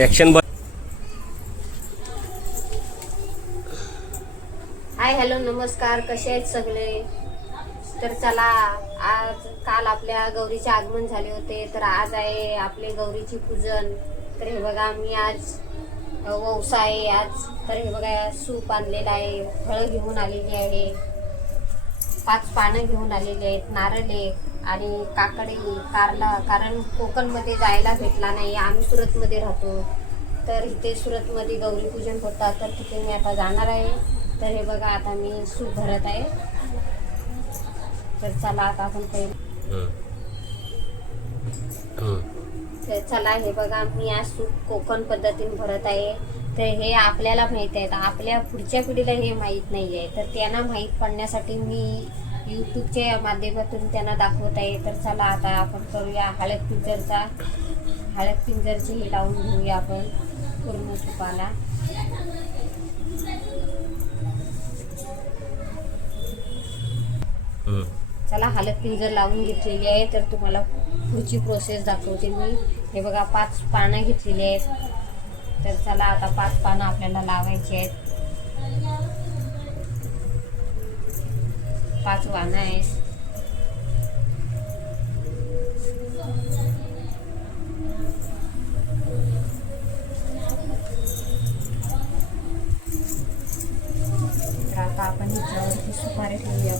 Action ब hi hello नमस्कार. कसे आहेत सगळे? तर चला आज काल आपल्या गौरीचे आगमन झाले होते तर आज आहे आपले गौरीची पूजन. तर हे बघा मी आज वौसा आहे आज. तर हे बघा सूप आणलेलं आहे फळं घेऊन आलेली आहे. पाच पानं घेऊन आलेली आहेत नारळ आहे आणि काकडी कारला कारण कोकणमध्ये जायला भेटला नाही. आम्ही सुरतमध्ये राहतो. तर इथे सुरतमध्ये गौरी पूजन होतात. तर तिथे मी आता जाणार आहे. तर हे बघा आता मी सूप भरत आहे. तर चला आता आपण पहिले. तर चला हे बघा मी आज सूप कोकण पद्धतीने भरत आहे. तर हे आपल्याला माहीत आहे. तर आपल्या पुढच्या पिढीला हे माहीत नाही आहे तर त्यांना माहीत पडण्यासाठी मी यूट्यूबच्या माध्यमातून त्यांना दाखवत आहे तर चला आता आपण करूया हळद पिंजरचा हळद पिंजरची हे लावून घेऊया आपण पूर्ण सुपाला चला हलत पिंजर लावून घेतलेली आहे. तर तुम्हाला पुढची प्रोसेस दाखवते मी. हे बघा पाच पानं घेतलेली आहेत. तर चला आता पाच पानं आपल्याला लावायची आहेत. berapa penjual itu super dia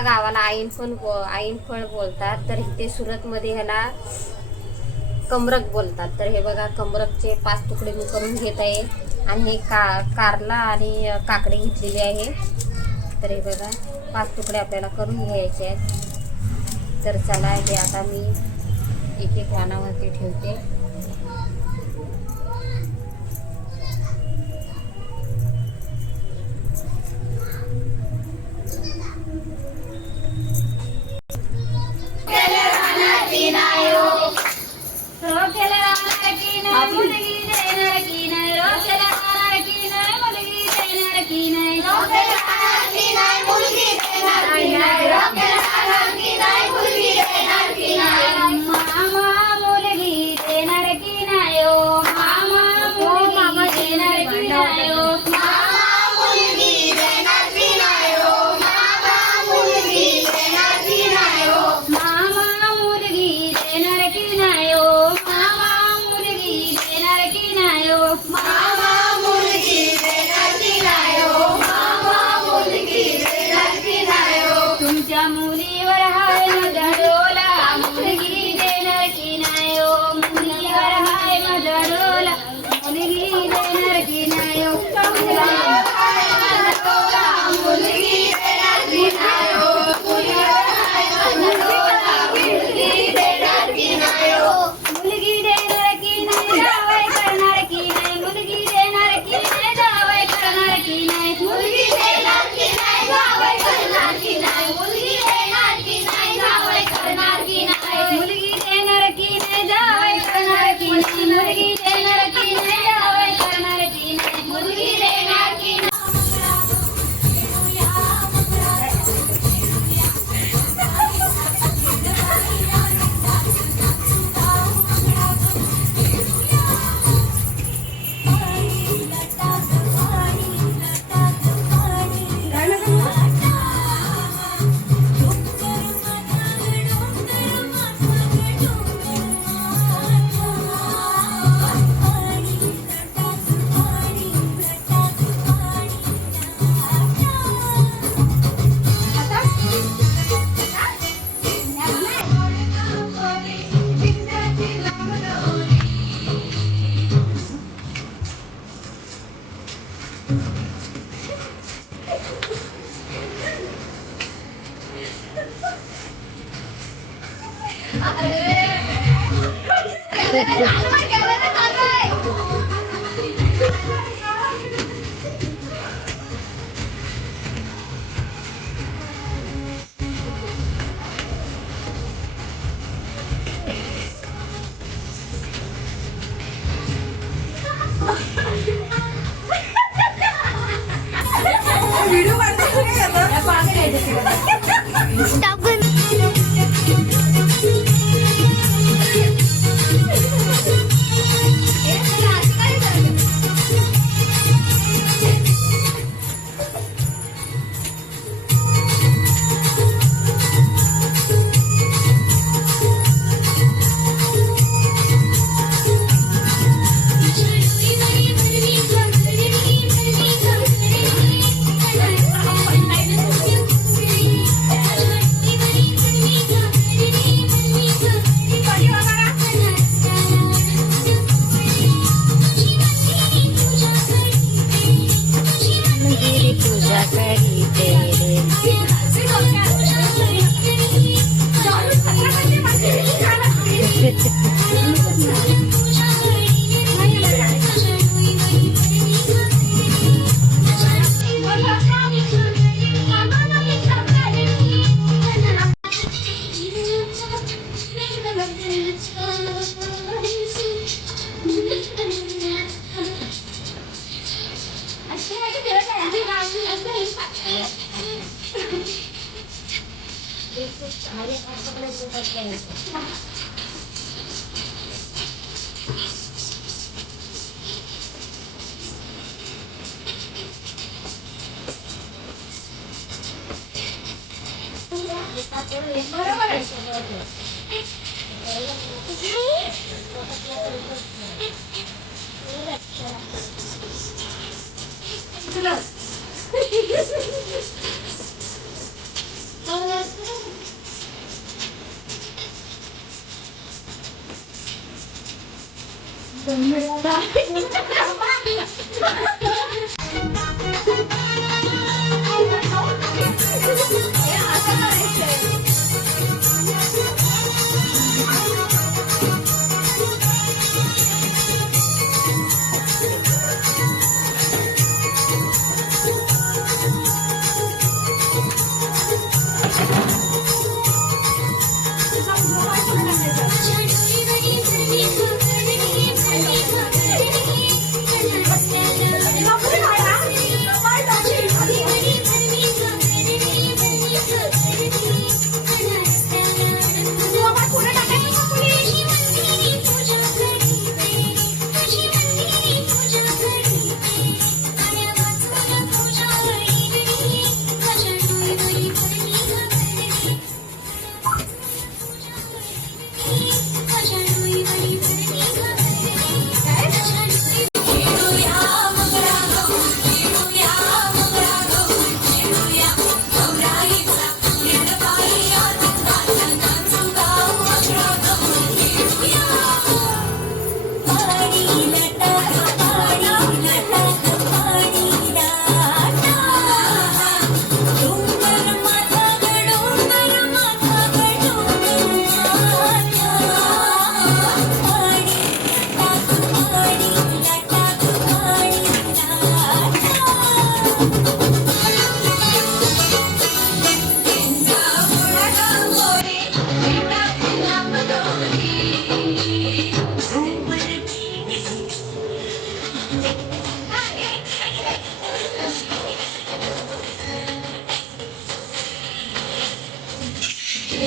ह्या गावाला आईन पण आईन फळ बोलतात. तर इथे सुरतमध्ये ह्याला कमरक बोलतात. तर हे बघा कमरकचे पाच तुकडे मी करून घेत आहे. आणि हे का कारला आणि काकडी घेतलेली आहे. तर हे बघा पाच तुकडे आपल्याला करून घ्यायचे आहेत. तर चला हे आता मी एक एक वाणावरती ठेवते. വീഡിയോ കണ്ടിട്ടില്ല ഞാൻ പാസ് കഴിഞ്ഞിട്ടില്ല Look at that. on your side.